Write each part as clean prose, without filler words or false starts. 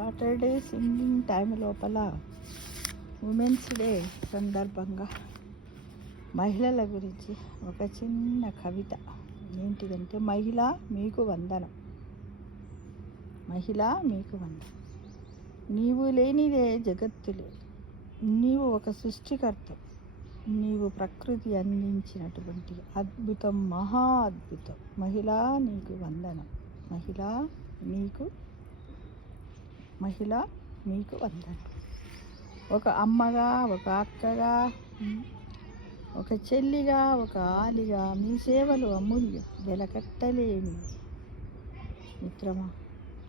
Saturday singing time లోపల women's day సందర్భంగా మహిళల గురించి ఒక చిన్న కవిత. ఏంటిదంటే, మహిళ మీకు వందనం, మహిళ మీకు వందనం. నీవు లేనిదే జగత్తు లేదు. నీవు ఒక సృష్టికర్త. నీవు ప్రకృతి అందించినటువంటి అద్భుతం, మహా అద్భుతం. మహిళ నీకు వందనం, మహిళ మీకు వందనం. ఒక అమ్మగా, ఒక అక్కగా, ఒక చెల్లిగా, ఒక ఆలిగా మీ సేవలు అమూల్యం, వెలకట్టలేని మిత్రమా.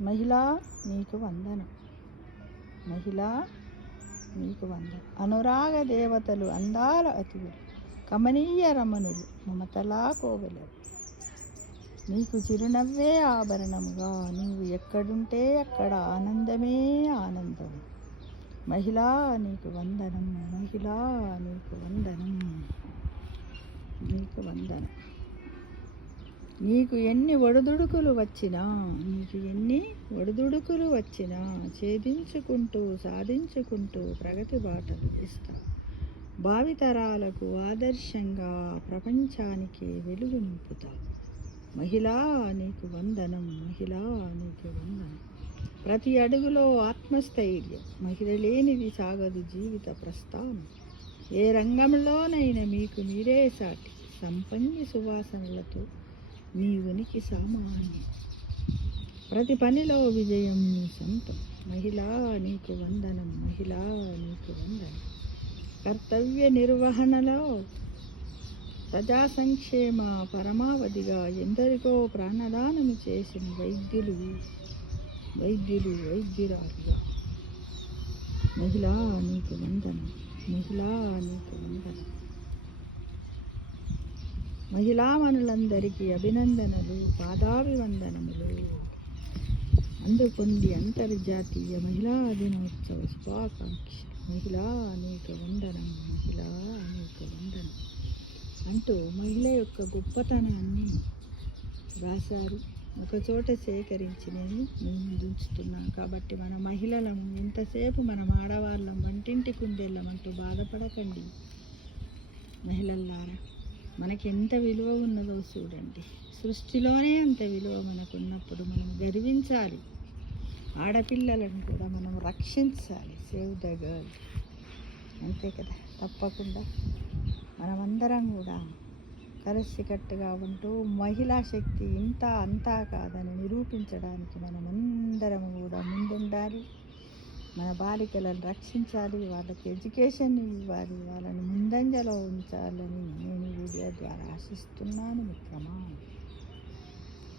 మహిళ నీకు వందనం, మహిళ నీకు వందనం. అనురాగ దేవతలు, అందాల అతిథులు, కమనీయ రమణులు, మమతలా కోవెలరు. నీకు చిరునవ్వే ఆభరణముగా, నీవు ఎక్కడుంటే అక్కడ ఆనందమే ఆనందం. మహిళ నీకు వందనం, మహిళ నీకు వందనం, నీకు వందనం. నీకు ఎన్ని ఒడిదుడుకులు వచ్చినా ఛేదించుకుంటూ సాధించుకుంటూ ప్రగతి బాటలు ఇస్తా. భావితరాలకు ఆదర్శంగా ప్రపంచానికి వెలుగు నింపుతా. మహిళా నీకు వందనం, మహిళా నీకు వందనం. ప్రతి అడుగులో ఆత్మస్థైర్యం, మహిళ లేనిది సాగదు జీవిత ప్రస్థానం. ఏ రంగంలోనైనా మీకు మీరే సాటి, సంపంగి సువాసనలతో మీ ఉనికి సామాన్యం. ప్రతి పనిలో విజయం మీ సొంతం. మహిళా నీకు వందనం, మహిళా నీకు వందనం. కర్తవ్య నిర్వహణలో ప్రజా సంక్షేమ పరమావధిగా ఎందరికో ప్రాణదానము చేసిన వైద్యురాలుగా మహిళా నీకు వందనం, మహిళా నీకు వందనం. మహిళామణులందరికీ అభినందనలు, పాదాభివందనములు. అందుకొంది అంతర్జాతీయ మహిళా దినోత్సవ శుభాకాంక్షలు. మహిళా నీకు వందనం, మహిళా నీకు వందనం అంటూ మహిళ యొక్క గొప్పతనాన్ని రాశారు. ఒకచోట సేకరించి నేను మీ ముందు ఉంచుతున్నాను. కాబట్టి మన మహిళలం ఎంతసేపు మనం ఆడవాళ్ళం వంటింటి కుందేళ్ళమంటూ బాధపడకండి. మహిళల్లారా, మనకి ఎంత విలువ ఉన్నదో చూడండి. సృష్టిలోనే అంత విలువ మనకున్నప్పుడు మనం గర్వించాలి. ఆడపిల్లలను కూడా మనం రక్షించాలి. సేవ్ ద గర్ల్, అంతే కదా. తప్పకుండా మనమందరం కూడా కలిసికట్టుగా ఉంటూ మహిళా శక్తి ఇంత అంతా కాదని నిరూపించడానికి మనమందరం కూడా ముందుండాలి. మన బాలికలను రక్షించాలి, వాళ్ళకి ఎడ్యుకేషన్ ఇవ్వాలి, వాళ్ళని ముందంజలో ఉంచాలని నేను వీడియో ద్వారా ఆశిస్తున్నాను మిత్రమా.